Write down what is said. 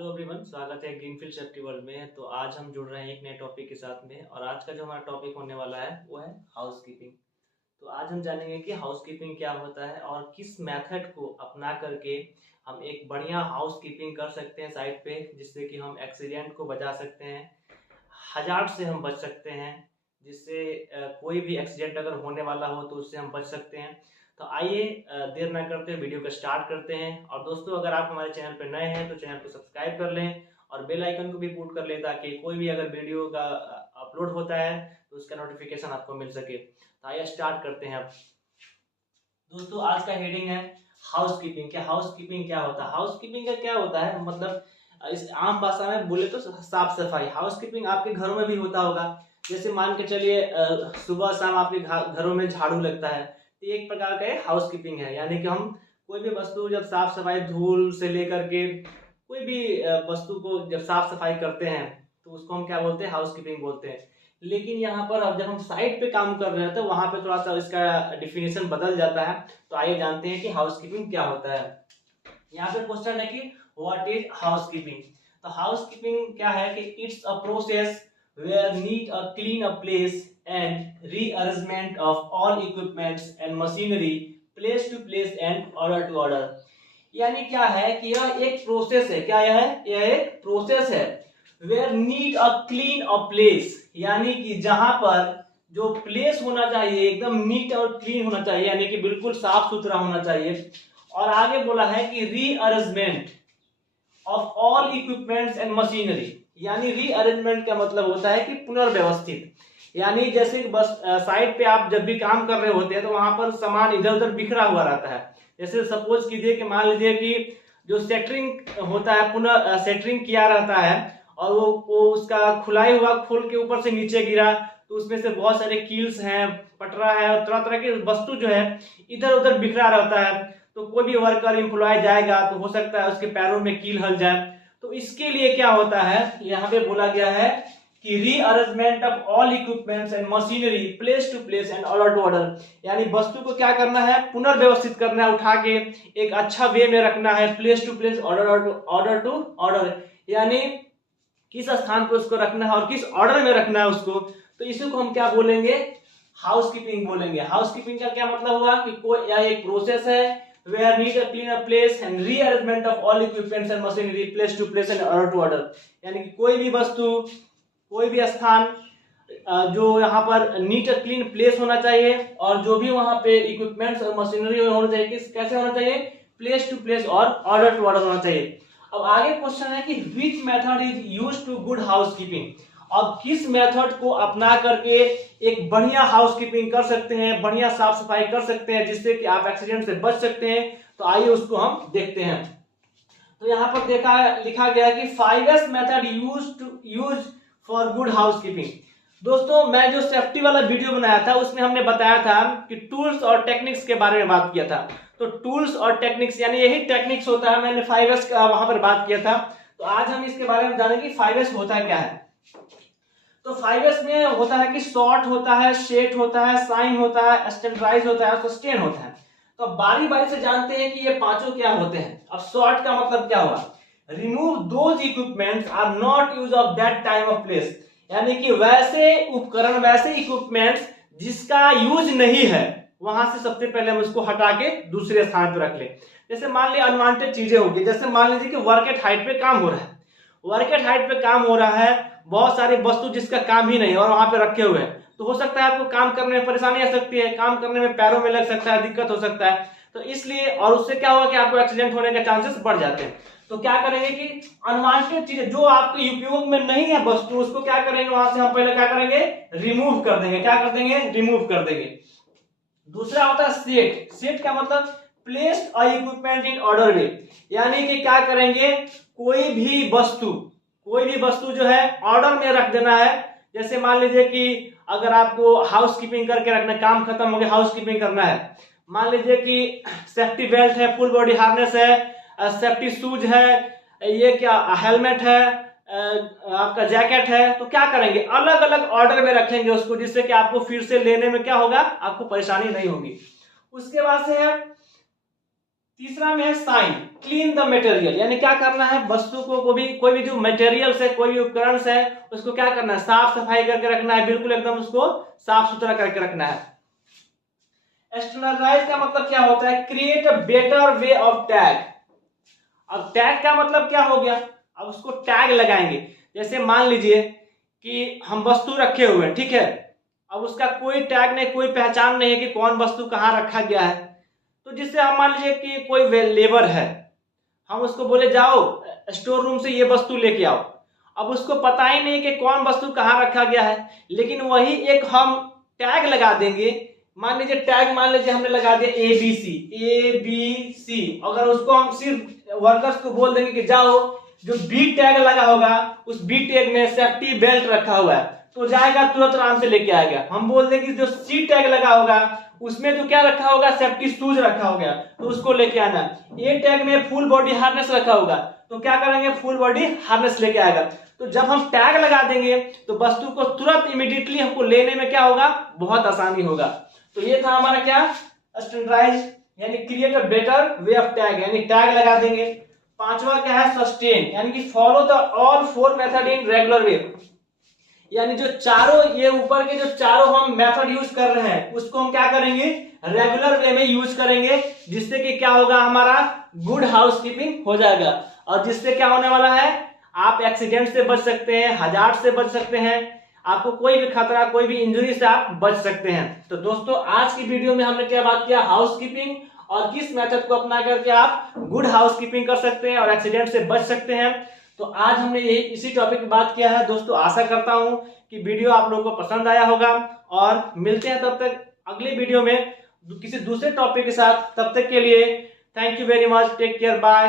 Hello everyone, स्वागत है greenfield safety world में। तो आज हम जुड़ रहे हैं एक नए टॉपिक के साथ में, और आज का जो हमारा टॉपिक होने वाला है वो है हाउसकीपिंग। तो आज हम जानेंगे कि हाउसकीपिंग क्या होता है और किस मेथड को अपना करके हम एक बढ़िया हाउसकीपिंग कर सकते हैं साइट पे, जिससे कि हम एक्सीडेंट को बचा सकते हैं, हजार्ड से हम बच सकते हैं, जिससे कोई भी एक्सीडेंट अगर होने वाला हो तो उससे हम बच सकते हैं। तो आइए देर ना करते हुए वीडियो को स्टार्ट करते हैं। और दोस्तों, अगर आप हमारे चैनल पर नए हैं तो चैनल को सब्सक्राइब कर लें और बेल आइकन को भी पुट कर लें, ताकि कोई भी अगर वीडियो का अपलोड होता है तो उसका नोटिफिकेशन आपको मिल सके। तो आइए स्टार्ट करते हैं। दोस्तों, आज का हेडिंग है हाउसकीपिंग। हाउसकीपिंग क्या होता है? हाउसकीपिंग का क्या होता है मतलब, इस आम भाषा में बोले तो साफ सफाई। हाउसकीपिंग आपके घरों में भी होता होगा। जैसे मान के चलिए सुबह शाम आपके घरों में झाड़ू लगता है, तो एक प्रकार का हाउसकीपिंग है। यानी कि हम कोई भी वस्तु जब साफ सफाई, धूल से लेकर के कोई भी वस्तु को जब साफ सफाई करते हैं तो उसको हम क्या बोलते हैं? हाउसकीपिंग बोलते हैं। लेकिन यहाँ पर अब जब हम साइट पे काम कर रहे हैं तो वहां पे थोड़ा सा इसका डिफिनेशन बदल जाता है। तो आइए जानते हैं कि हाउसकीपिंग क्या होता है। यहाँ पे क्वेश्चन है कि व्हाट इज हाउसकीपिंग। तो हाउसकीपिंग क्या है कि it's a process where need a clean a place and rearrangement of all equipments and machinery, place to place and order to order. यानी क्या है कि यह एक प्रोसेस है। क्या यह एक प्रोसेस है where need a clean a place, यानी कि जहां पर जो प्लेस होना चाहिए एकदम नीट और क्लीन होना चाहिए, यानी कि बिल्कुल साफ सुथरा होना चाहिए। और आगे बोला है कि rearrangement of all equipments and machinery. यानी रीअरेंजमेंट का मतलब होता है कि पुनर्व्यवस्थित। यानी जैसे बस साइट पे आप जब भी काम कर रहे होते हैं तो वहां पर सामान इधर उधर बिखरा हुआ रहता है। जैसे सपोज कीजिए कि मान लीजिए कि जो सेटरिंग होता है, पुनः सेटरिंग किया रहता है और वो उसका खुलाई हुआ खोल के ऊपर से नीचे गिरा, तो उसमें से बहुत सारे कील्स हैं, पटरा है और तरह तरह की वस्तु जो है इधर उधर बिखरा रहता है। तो कोई भी वर्कर एम्प्लॉय जाएगा तो हो सकता है उसके पैरों में कील हल जाए। तो इसके लिए क्या होता है, यहाँ पे बोला गया है कि rearrangement of all equipments and machinery, place to place and order to order. यानी वस्तु को क्या करना है? पुनर्व्यवस्थित करना है, उठा के एक अच्छा वे में रखना है, place to place, order to order. यानी किस स्थान पर उसको रखना है और किस ऑर्डर में रखना है उसको। तो इसी को हम क्या बोलेंगे? हाउसकीपिंग बोलेंगे। हाउसकीपिंग का क्या मतलब हुआ कि कोई यह एक प्रोसेस है where need a clean a place and rearrangement of all equipments and machinery, place to place and order to order। यानी कि कोई भी वस्तु, कोई भी स्थान जो यहाँ पर नीट क्लीन प्लेस होना चाहिए, और जो भी वहाँ पे इक्विपमेंट्स और मशीनरी होना चाहिए कैसे होना चाहिए? प्लेस टू प्लेस और ऑर्डर टू ऑर्डर होना चाहिए। अब आगे क्वेश्चन है कि which method is used to good housekeeping. अब किस मेथड को अपना करके एक बढ़िया हाउसकीपिंग कर सकते हैं, बढ़िया साफ सफाई कर सकते हैं, जिससे कि आप एक्सीडेंट से बच सकते हैं। तो आइए उसको हम देखते हैं। तो यहाँ पर लिखा गया कि 5S method use for good housekeeping. दोस्तों, मैं जो सेफ्टी वाला वीडियो बनाया था उसमें हमने बताया था कि टूल्स और टेक्निक्स के बारे में बात किया था। तो टूल्स और टेक्निक्स यानी यही टेक्निक्स होता है, मैंने 5S का वहां पर बात किया था। तो आज हम इसके बारे में जानेंगे 5S होता क्या है। तो 5S में होता है कि शॉर्ट होता है, शेट होता है, साइन होता है, स्टैंडर्डाइज होता है और सस्टेन होता है। तो बारी बारी से जानते हैं कि ये पांचों क्या होते हैं। अब शॉर्ट का मतलब क्या हुआ? Remove those equipments are not use of that time of place. यानी कि वैसे उपकरण, वैसे इक्विपमेंट्स जिसका यूज नहीं है, वहां से सबसे पहले हम उसको हटा के दूसरे स्थान पर रख ले। जैसे मान लीजिए अनवांटेड चीजें होगी, जैसे मान लीजिए कि वर्क एट हाइट पे काम हो रहा है, वर्क एट हाइट पे काम हो रहा है, बहुत सारी वस्तु जिसका काम ही नहीं है और वहां पे रखे हुए हैं, तो हो सकता है आपको काम करने में परेशानी आ सकती है, काम करने में पैरों में लग सकता है, दिक्कत हो सकता है। तो इसलिए, और उससे क्या होगा कि आपको एक्सीडेंट होने के चांसेस बढ़ जाते हैं। तो क्या करेंगे कि अनवांटेड चीजें जो आपके उपयोग में नहीं है वस्तु, उसको क्या करेंगे, वहां से हम पहले क्या करेंगे? रिमूव कर देंगे। क्या कर देंगे? रिमूव कर देंगे। दूसरा होता है सेट। सेट का मतलब placed a equipment in order way. यानी कि क्या करेंगे, कोई भी वस्तु जो है ऑर्डर में रख देना है। जैसे मान लीजिए कि अगर आपको हाउसकीपिंग करके रखना, काम खत्म हो गया, हाउसकीपिंग करना है, मान लीजिए कि सेफ्टी बेल्ट है, फुल बॉडी हार्नेस है, सेफ्टी शूज है, ये क्या हेलमेट है, आपका जैकेट है, तो क्या करेंगे? अलग अलग ऑर्डर में रखेंगे उसको, जिससे कि आपको फिर से लेने में क्या होगा? आपको परेशानी नहीं होगी। उसके बाद से है तीसरा में है साइन, क्लीन द मटेरियल, यानी क्या करना है, वस्तु को कोई भी जो मटेरियल है, कोई भी उपकरण है, उसको क्या करना है, साफ सफाई करके रखना है, बिल्कुल एकदम उसको साफ सुथरा करके रखना है। स्टैंडर्डाइज का मतलब क्या होता है, create a better way of tag. अब टैग का मतलब क्या हो गया, अब उसको टैग लगाएंगे। जैसे मान लीजिए कि हम वस्तु रखे हुए हैं, ठीक है, अब उसका कोई टैग नहीं, कोई पहचान नहीं है कि कौन वस्तु कहाँ रखा गया है। तो जिससे हम मान लीजिए कि कोई लेबर है, हम उसको बोले जाओ स्टोर रूम से ये वस्तु लेके आओ, अब उसको पता ही नहीं कि कौन वस्तु कहाँ रखा गया है, लेकिन वही एक हम टैग लगा देंगे। मान लीजिए टैग, मान लीजिए हमने लगा दिया ABC, अगर उसको हम सिर्फ वर्कर्स को बोल देंगे कि जाओ जो बी टैग लगा होगा उस बी टैग में सेफ्टी बेल्ट रखा हुआ है, तो जाएगा तुरंत आराम से लेके आएगा। हम बोल देंगे जो सी टैग लगा होगा उसमें तो क्या रखा होगा, सेफ्टी शूज रखा होगा, तो उसको लेके आना। ए टैग में फुल बॉडी हार्नेस रखा होगा, तो क्या करेंगे, फुल बॉडी हार्नेस लेके आएगा। तो जब हम टैग लगा देंगे तो वस्तु को तुरंत इमीडिएटली हमको लेने में क्या होगा, बहुत आसानी होगा। तो ये था हमारा क्या, स्टैंडर्डाइज, यानी create a better way of tag, यानी टैग लगा देंगे। पांचवा क्या है, सस्टेन, यानी कि follow the all four method in regular way, यानी जो चारों ये ऊपर के जो चारों हम मेथड यूज कर रहे हैं उसको हम क्या करेंगे, रेगुलर वे में यूज करेंगे, जिससे कि क्या होगा, हमारा गुड हाउसकीपिंग हो जाएगा। और जिससे क्या होने वाला है, आप एक्सीडेंट से बच सकते हैं, हजार्ड से बच सकते हैं, आपको कोई भी खतरा, कोई भी इंजरी से आप बच सकते हैं। तो दोस्तों आज की वीडियो में हमने क्या बात किया, हाउसकीपिंग और किस मेथड को अपना करके आप गुड हाउसकीपिंग कर सकते हैं और एक्सीडेंट से बच सकते हैं। तो आज हमने यही इसी टॉपिक पे बात किया है। दोस्तों आशा करता हूं कि वीडियो आप लोगों को पसंद आया होगा, और मिलते हैं तब तक अगली वीडियो में किसी दूसरे टॉपिक के साथ। तब तक के लिए thank you very much, take care, bye.